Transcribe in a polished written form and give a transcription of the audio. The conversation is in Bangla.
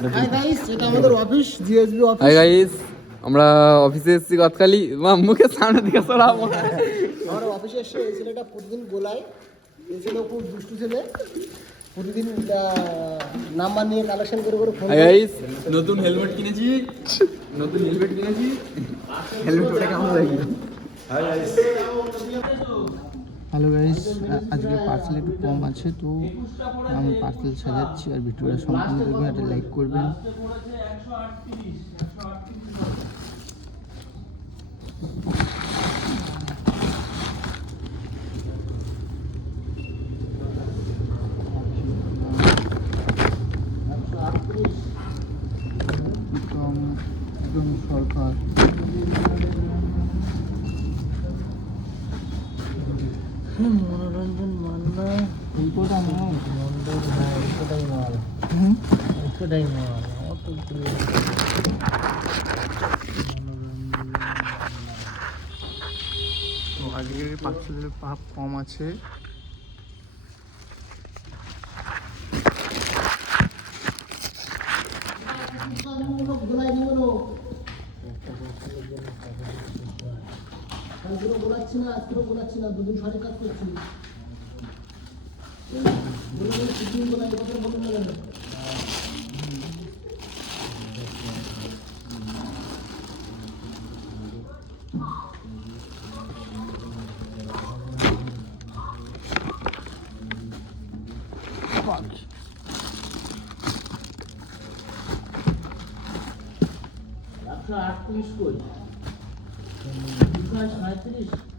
হাই গাইস, এটা আমাদের office, GSB office. Hi guys, আমরা অফিসে এসেছি গতকালই। মুখের সামনে দিকে সরাবো। আমার অফিসে এসে এই ছেলেটা প্রতিদিন গোলায়। এই ছেলে খুব দুষ্টু ছেলে, প্রতিদিন নাম্বার নিয়ে কালেকশন করে করে ফোন। হাই গাইস, নতুন হেলমেট কিনেছি। হেলমেট ওটা কেমন লাগে? হাই গাইস, হ্যালো গাইস, আজকে পার্সেল একটু কম আছে, তো আমি পার্সেল সাজাচ্ছি। আর ভিডিওটা সম্পূর্ণ দেখবেন, একটা লাইক করবেন। একদম সরকার মনোরঞ্জন মান্না এইটা মাল মন্ডল, হ্যাঁ এইটাই মাল, এইটাই মাল। অত তো আজকে পার্সেলের পাপ কম আছে। গোলাচ্ছি না, আজকেও গোলাচ্ছি না, দুদিন সঠিক কাজ করছি। একশো 38 কই, 237।